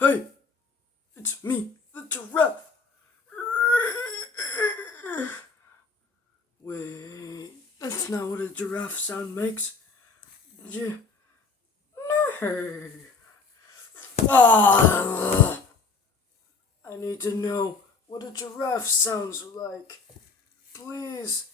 Hey, it's me, the giraffe. Wait, that's not what a giraffe sound makes. Yeah. No. Ah, I need to know what a giraffe sounds like. Please,